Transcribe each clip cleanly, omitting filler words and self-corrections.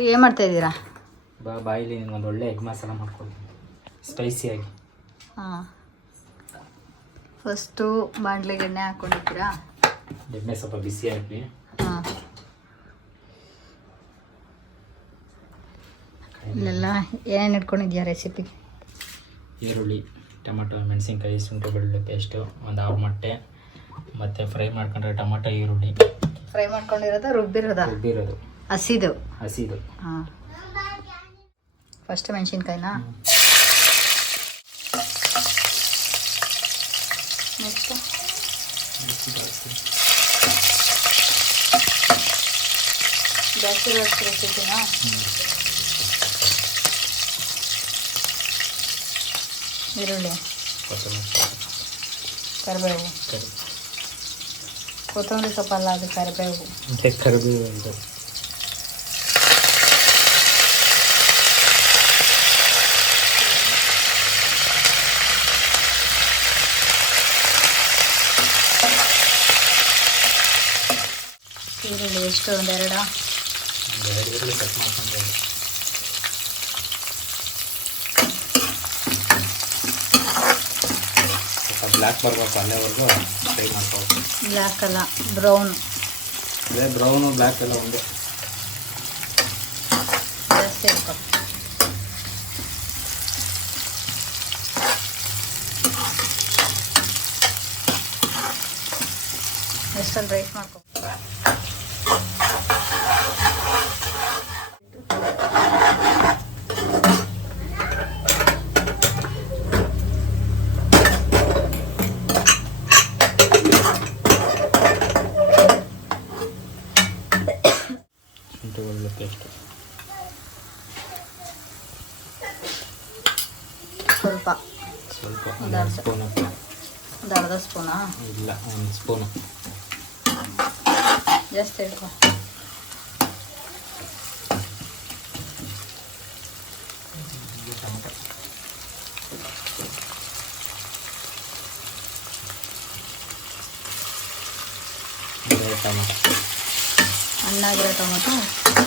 ಏನು ಮಾಡ್ತಾ ಇದ್ದೀರಾ? ಬಾಯಿಲಿ ಒಂದು ಒಳ್ಳೆ ಎಗ್ ಮಸಾಲ ಮಾಡ್ಕೊಳ್ತೀನಿ ಸ್ಪೈಸಿಯಾಗಿ. ಹಾಂ, ಫಸ್ಟು ಬಾಣಲೆಗೆ ಎಣ್ಣೆ ಹಾಕ್ಕೊಂಡಿದ್ದೀರಾ? ಎಣ್ಣೆ ಸ್ವಲ್ಪ ಬಿಸಿ ಹಾಕಿ. ಹಾಂ, ಇಲ್ಲೆಲ್ಲ ಏನೇನು ಇಟ್ಕೊಂಡಿದ್ಯಾ ರೆಸಿಪಿ? ಈರುಳ್ಳಿ, ಟೊಮೆಟೊ, ಮೆಣಸಿನ್ಕಾಯಿ, ಶುಂಠಿ ಬೆಳ್ಳುಳ್ಳಿ ಪೇಸ್ಟು, ಒಂದು 6 ಮೊಟ್ಟೆ, ಮತ್ತು ಫ್ರೈ ಮಾಡ್ಕೊಂಡ್ರೆ ಟೊಮೆಟೊ ಈರುಳ್ಳಿ. ಫ್ರೈ ಮಾಡ್ಕೊಂಡಿರೋದು ರುಬ್ಬಿರೋದು ಹಸಿದು? ಹಾಂ, ಫಸ್ಟ್ ಮೆಣಸಿನ್ಕಾಯಿನ, ನೆಕ್ಸ್ಟು ಜಾಸ್ತಿ ರೆಸಿಪಿನಾ? ಈರುಳ್ಳಿ, ಕರಿಬೇವು, ಕೊತ್ತಂಬರಿ ಸೊಪ್ಪು ಅಲ್ಲ, ಅದು ಕರಿಬೇವು. ಕರಿಬೇವು ಈರುಳ್ಳಿ ಎಷ್ಟು? ಒಂದೆರಡು ಈರುಳ್ಳಿ ಕಟ್ ಮಾಡ್ಕೊಂಡ್ರೆ ಸ್ವಲ್ಪ ಬ್ಲ್ಯಾಕ್ ಬರ್ಬೇಕು, ಅಲ್ಲೇವರೆಗೂ ಫ್ರೈ ಮಾಡ್ಕೋಬೇಕು. ಬ್ಲ್ಯಾಕ್ ಅಲ್ಲ, ಬ್ರೌನ್. ಅದೇ ಬ್ರೌನು ಬ್ಲ್ಯಾಕ್ ಎಲ್ಲ ಒಂದೇ. ಜಾಸ್ತಿ ಇರ್ಕೊ. ಎಷ್ಟೊಂದು ರೈಸ್ ಮಾಡ್ಕೊ. ಶುಂಠಿ ಬೆಳ್ಳುಳ್ಳಿ ಪೇಸ್ಟು ಸ್ವಲ್ಪ ಒಂದು 2 ಸ್ಪೂನ್ ಹಾಕಿ. ಒಂದು ಅರ್ಧ ಸ್ಪೂನಾ? ಇಲ್ಲ, 1 ಸ್ಪೂನು. ಜಾಸ್ತಿ ಇಟ್ಕೊ. ಟೊಮೆಟೊ ಹಣ್ಣಾಗಿರೋ ಟೊಮೆಟೊ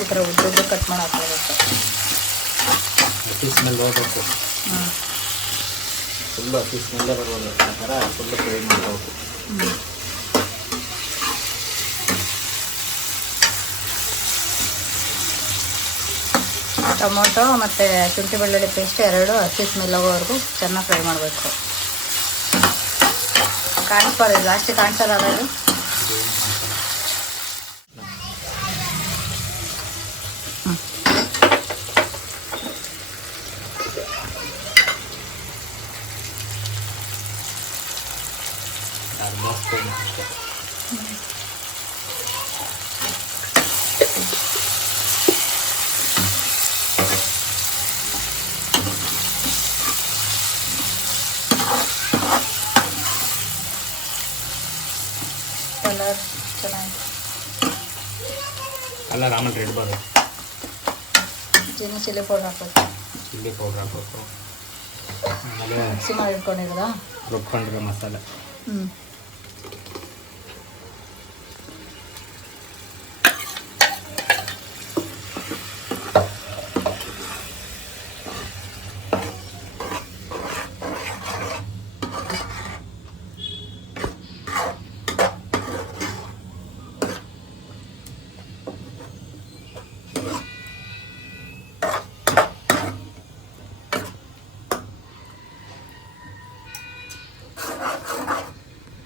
ಈ ಥರ ಉದ್ದುದ್ದು ಕಟ್ ಮಾಡಿ ಹಾಕೋಬೇಕು. ಹಸಿ ಸ್ಮೆಲ್ ಹೋಗ್ಬೇಕು. ಹ್ಞೂ, ಫುಲ್ಲು ಹಸಿ ಸ್ಮೆಲ್ಲೇ ಬರ್ಬೋದು. ಆ ಥರ ಫುಲ್ಲು ಫ್ರೈ ಮಾಡ್ಕೋಬೇಕು. ಟೊಮೊಟೊ ಮತ್ತು ಶುಂಠಿ ಬೆಳ್ಳುಳ್ಳಿ ಪೇಸ್ಟ್ ಎರಡು ಹಸಿ ಸ್ಮೆಲ್ ಹೋಗೋವರೆಗೂ ಚೆನ್ನಾಗಿ ಫ್ರೈ ಮಾಡಬೇಕು. ಕಾಣಿಸ್ಬಾರ್ದು, ಜಾಸ್ತಿ ಕಾಣಿಸಲ್ಲ ಅದು. ಕಲರ್ ಚೆನ್ನಾಗಿ ಕಲರ್ ಆಮೇಲೆ ರೆಡ್ ಬರುತ್ತೆ. ಚಿಲ್ಲಿ ಪೌಡರ್ ಹಾಕ್ಬೇಕು. ಚಿಲ್ಲಿ ಪೌಡ್ರ್ ಹಾಕ್ಬೇಕು. ಆಮೇಲೆ ಮಿಕ್ಸಿ ಮಾಡಿ ಇಟ್ಕೊಂಡಿರೋದಾ? ರುಬ್ಕೊಂಡಿರೋ ಮಸಾಲೆ. ಹ್ಞೂ,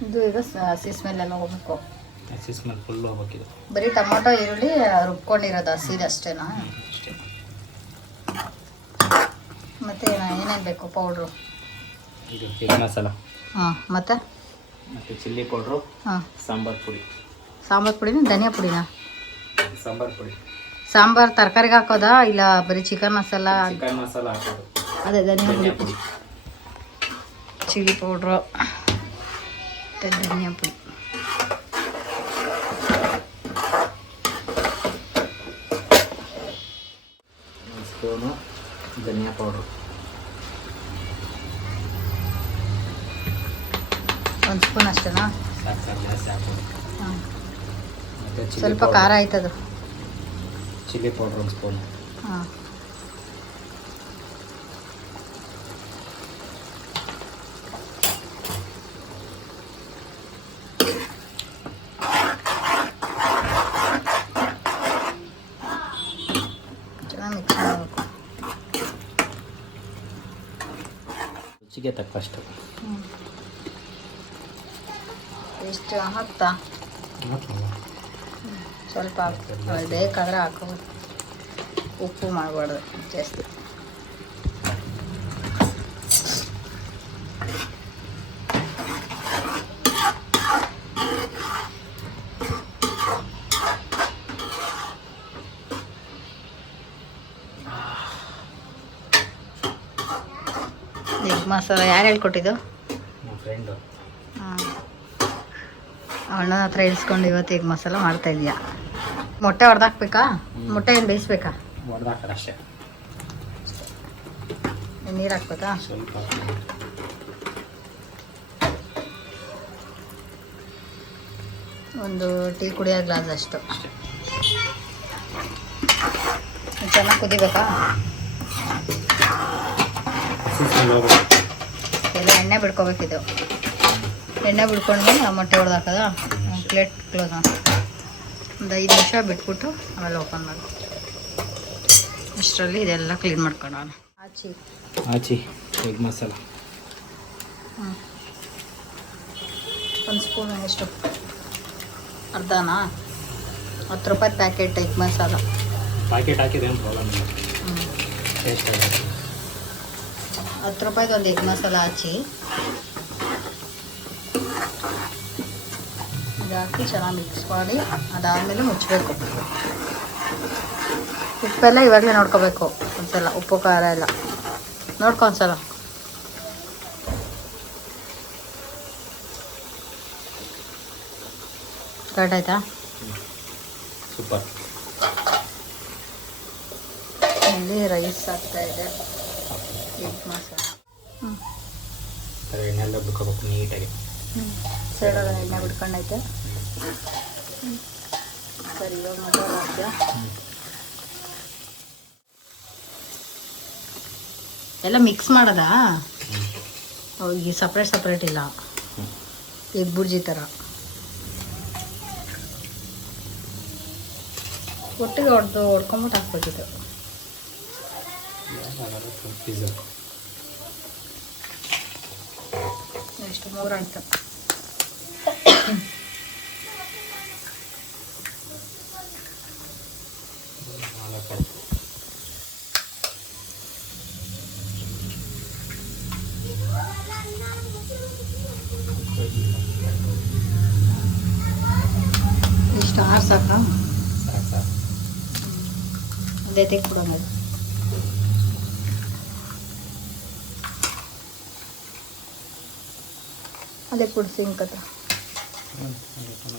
ಇದು ಈಗ ಹಸಿ ಸ್ಮೆಲ್ ಎಲ್ಲ ಹೋಗ್ಬೇಕು. ಹಸಿ ಸ್ಮೆಲ್ ಫುಲ್ ಹೋಗ್ಬೇಕಿದು. ಬರೀ ಟೊಮೊಟೊ ಈರುಳ್ಳಿ ರುಬ್ಕೊಂಡಿರೋದು ಹಸಿದು ಅಷ್ಟೇನಾ? ಅಷ್ಟೇ. ಮತ್ತು ಏನೇನು ಬೇಕು ಪೌಡ್ರು? ಇದು ಎಗ್ ಮಸಾಲ. ಹಾಂ, ಮತ್ತು ಚಿಲ್ಲಿ ಪೌಡ್ರು. ಹಾಂ, ಸಾಂಬಾರು ಪುಡಿ. ಸಾಂಬಾರು ಪುಡಿನ ಧನಿಯಾ ಪುಡಿನ? ಸಾಂಬಾರು ಪುಡಿ. ಸಾಂಬಾರು ತರಕಾರಿಗೆ ಹಾಕೋದಾ ಇಲ್ಲ ಬರೀ ಚಿಕನ್ ಮಸಾಲ? ಚಿಕನ್ ಮಸಾಲ ಹಾಕೋದು. ಅದೇ ಧನಿಯಾ ಪುಡಿ, ಚಿಲ್ಲಿ ಪೌಡ್ರು ಮತ್ತು ಧನಿಯಾ ಪುಡಿ. ಸ್ಪೂನು ಧನಿಯಾ ಪೌಡ್ರು. 1 ಸ್ಪೂನ್ ಅಷ್ಟೇನಾ? ಸಾಕು, ಜಾಸ್ತಿ ಹಾಕೋದು. ಹಾಂ, ಮತ್ತು ಸ್ವಲ್ಪ ಖಾರ ಆಯ್ತದು. Chilli powder 1 spoon. ಹಾಂ, ಚೆನ್ನಾಗಿ ಮಿಕ್ಸ್ ಮಾಡಬೇಕು. ರುಚಿಗೆ ತಕ್ಕಷ್ಟು. ಎಷ್ಟು ಹಾಕ್ತಾ? ಸ್ವಲ್ಪ ಬೇಕಾದ್ರೆ ಹಾಕೋಬೋದು. ಉಪ್ಪು ಮಾಡಬಾರ್ದು ಜಾಸ್ತಿ. ಎಗ್ ಮಸಾಲ ಯಾರು ಹೇಳ್ಕೊಟ್ಟಿದ್ದು? ನಮ್ಮ ಫ್ರೆಂಡು. ಹಾಂ, ಅಣ್ಣನ ಹತ್ರ ಇಳಿಸ್ಕೊಂಡು ಇವತ್ತು ಎಗ್ ಮಸಾಲ ಮಾಡ್ತಾ ಇದೀಯಾ? ಮೊಟ್ಟೆ ಹೊಡೆದಾಕ್ಬೇಕಾ? ಮೊಟ್ಟೆ ಏನು ಬೇಯಿಸ್ಬೇಕಾ? ಹೊಡೆದಾಕ್ತಾರೆ ಅಷ್ಟೇ. ನೀರು ಹಾಕ್ಬೇಕಾ? ಸ್ವಲ್ಪ ಒಂದು ಟೀ ಕುಡಿಯೋ ಗ್ಲಾಸ್ ಅಷ್ಟು. ಅಷ್ಟೇ. ಚೆನ್ನಾಗಿ ಕುದಿಬೇಕಾ? ಎಲ್ಲ ಎಣ್ಣೆ ಬಿಡ್ಕೋಬೇಕಿದ್ದು. ಎಣ್ಣೆ ಬಿಡ್ಕೊಂಡ್ಮೇಲೆ ಮೊಟ್ಟೆ ಹೊಡೆದಾಕದ. ಪ್ಲೇಟ್ ಕ್ಲೋಸ್ ಒಂದು 5 ನಿಮಿಷ ಬಿಟ್ಬಿಟ್ಟು ಆಮೇಲೆ ಓಪನ್ ಮಾಡಿ. ಅಷ್ಟರಲ್ಲಿ ಇದೆಲ್ಲ ಕ್ಲೀನ್ ಮಾಡ್ಕೊಳ್ಳೋಣ. ಆಚಿ ಎಗ್ ಮಸಾಲ. ಹ್ಞೂ, 1 ಸ್ಪೂನ್ ಎಷ್ಟು? ಅರ್ಧನಾ? 10 ರೂಪಾಯಿ ಪ್ಯಾಕೆಟ್ ಎಗ್ ಮಸಾಲ. ಪ್ಯಾಕೆಟ್ ಹಾಕಿದೇನು ಪ್ರಾಬ್ಲಮ್ ಇಲ್ಲ. ಹ್ಞೂ, ಟೇಸ್ಟ್ ಆಗುತ್ತೆ. 10 ರೂಪಾಯಿದು ಒಂದು ಎಗ್ ಮಸಾಲ ಹಾಕಿ ಇದಾಕಿ ಚೆನ್ನಾಗಿ ಮಿಕ್ಸ್ ಮಾಡಿ ಅದಾದಮೇಲೆ ಮುಚ್ಚಬೇಕು. ಉಪ್ಪೆಲ್ಲ ಇವಾಗಲೇ ನೋಡ್ಕೋಬೇಕು ಒಂದ್ಸಲ. ಉಪ್ಪು ಖಾರ ಎಲ್ಲ ನೋಡ್ಕೊ ಒಂದ್ಸಲ. ಕರೆಕ್ಟ್ ಆಯ್ತಾ? ಸೂಪರ್. ಇಲ್ಲಿ ರೈಸ್ ಆಗ್ತಾ ಇದೆ. ಎಗ್ ಮಸಾಲ. ಹ್ಞೂ, ಎಣ್ಣೆಲ್ಲ ಬಿಡ್ಕೋಬೇಕು ನೀಟಾಗಿ. ಸೈಡಲ್ಲ ಎಣ್ಣೆ ಬಿಡ್ಕೊಂಡೈತೆ. ಸರಿ, ಇವಾಗ ಮಸಾಲ ಹಾಕ್ತೀಯ? ಎಲ್ಲ ಮಿಕ್ಸ್ ಮಾಡೋದಾ? ಈಗ ಸಪ್ರೇಟ್ ಇಲ್ಲ, ಎಗ್ ಬುರ್ಜಿ ಥರ ಒಟ್ಟಿಗೆ ಹೊಡ್ಕೊಂಬಿಟ್ಟು ಹಾಕ್ಬೇಕಿತ್ತು. ಎಷ್ಟು 3 ಆಯ್ತು. ಇಷ್ಟು 6 ಸಾಕಾ? ಅದೇ ತೆಗ್ಬಿಡೋಣ. ಅದೇ ಕುಡಿಸಿ ಹಿಂಕತ್ತ.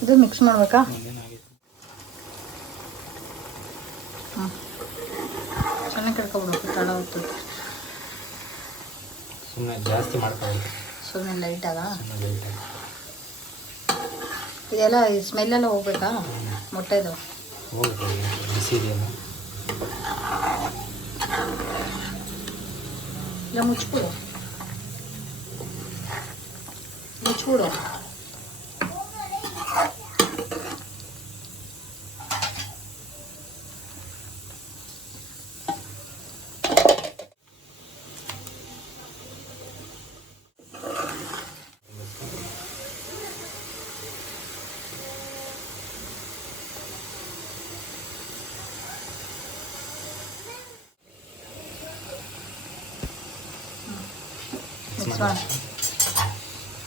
ಇದು ಮಿಕ್ಸ್ ಮಾಡ್ಬೇಕಾ? ಹಾಂ, ಚೆನ್ನಾಗಿ ಕಡ್ಕೊಬಿಡ್ಬೇಕು. ತಡ ಹೊತ್ತು ಸುಮ್ಮನೆ ಜಾಸ್ತಿ ಮಾಡ್ಕೊಳ್ಳಿ. ಸುಮ್ಮನೆ ಲೈಟಾಗ ಸುಮ್ಮನೆ ಲೈಟಾಗಿ. ಇದೆಲ್ಲ ಸ್ಮೆಲ್ಲೆಲ್ಲ ಹೋಗ್ಬೇಕಾ ಮೊಟ್ಟೆದು? ಹೋಗ್ಬೇಕು, ಬಿಸಿ ಇದೆಯಲ್ಲ. ಇಲ್ಲ, ಮುಚ್ಬಿಡು.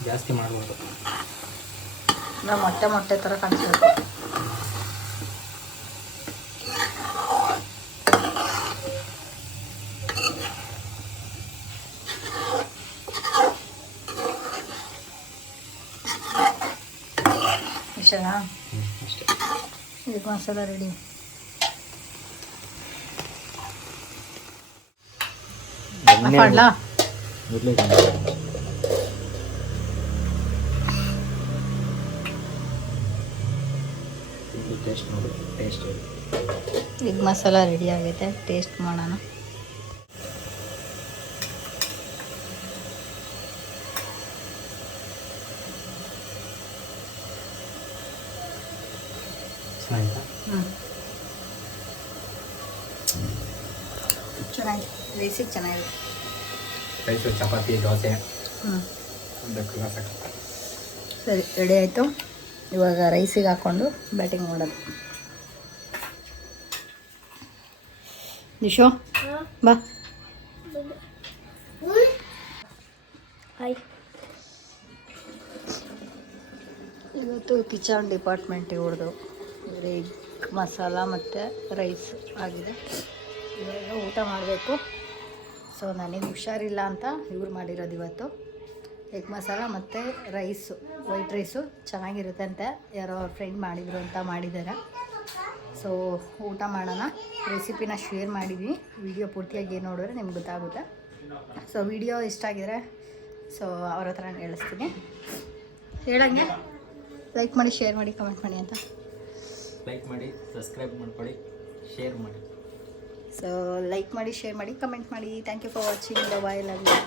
ಜಾಸ್ತಿ ಮಾಡ್ಬೋದು. ಇಲ್ಲ, ಮೊಟ್ಟೆ ಥರ ಕಾಣಿಸ್ಬೇಕು. ಇಷ್ಟನಾ? ಅಷ್ಟೇ. Egg masala ready. ಮಾಡ್ಲಾ? ಟೇಸ್ಟ್ ನೋಡಿ, ಟೇಸ್ಟ್ ಎಗ್ ಮಸಾಲ ರೆಡಿ ಆಗೈತೆ, ಟೇಸ್ಟ್ ಮಾಡೋಣ. ಚೆನ್ನಾಗಿತ್ತಾ? ಚೆನ್ನಾಗಿದೆ, ರೈಸಿಗೆ ಚೆನ್ನಾಗಿದೆ. ರೈಸು, ಚಪಾತಿ, ದೋಸೆ ಹ್ಞೂ ಅದಕ್ಕೆಲ್ಲ ಸಾಕು. ಸರಿ, ರೆಡಿ ಆಯಿತು. ಇವಾಗ ರೈಸಿಗೆ ಹಾಕ್ಕೊಂಡು ಬ್ಯಾಟಿಂಗ್ ಮಾಡೋದು. ನಿಶೋ ಬಾ. ಹಾಯ್. ಇವತ್ತು ಕಿಚನ್ ಡಿಪಾರ್ಟ್ಮೆಂಟಿಗೆ ಹೊಡೆದು ಎಗ್ ಮಸಾಲ ಮತ್ತು ರೈಸ್ ಆಗಿದೆ. ಇವಾಗ ಊಟ ಮಾಡಬೇಕು. ಸೊ ನನಗೆ ಹುಷಾರಿಲ್ಲ ಅಂತ ಇವ್ರು ಮಾಡಿರೋದು ಇವತ್ತು ಎಗ್ ಮಸಾಲ ಮತ್ತು ರೈಸು, ವೈಟ್ ರೈಸು ಚೆನ್ನಾಗಿರುತ್ತೆ ಅಂತ ಯಾರೋ ಅವ್ರ ಫ್ರೆಂಡ್ ಮಾಡಿದರು ಅಂತ ಮಾಡಿದ್ದಾರೆ. ಸೊ ಊಟ ಮಾಡೋಣ. ರೆಸಿಪಿನ ಶೇರ್ ಮಾಡಿದ್ವಿ, ವಿಡಿಯೋ ಪೂರ್ತಿಯಾಗಿ ನೋಡಿದ್ರೆ ನಿಮ್ಗೆ ಗೊತ್ತಾಗುತ್ತೆ. ಸೊ ವಿಡಿಯೋ ಇಷ್ಟ ಆಗಿದ್ರೆ ಸೊ ಅವ್ರ ಹತ್ರ ನಾನು ಹೇಳಿಸ್ತೀನಿ, ಹೇಳಂಗೆ ಲೈಕ್ ಮಾಡಿ, ಶೇರ್ ಮಾಡಿ, ಕಮೆಂಟ್ ಮಾಡಿ ಅಂತ. ಲೈಕ್ ಮಾಡಿ, ಸಬ್ಸ್ಕ್ರೈಬ್ ಮಾಡ್ಕೊಳ್ಳಿ, ಶೇರ್ ಮಾಡಿ. ಸೊ ಲೈಕ್ ಮಾಡಿ, ಶೇರ್ ಮಾಡಿ, ಕಮೆಂಟ್ ಮಾಡಿ. Thank you for watching. Bye, love you.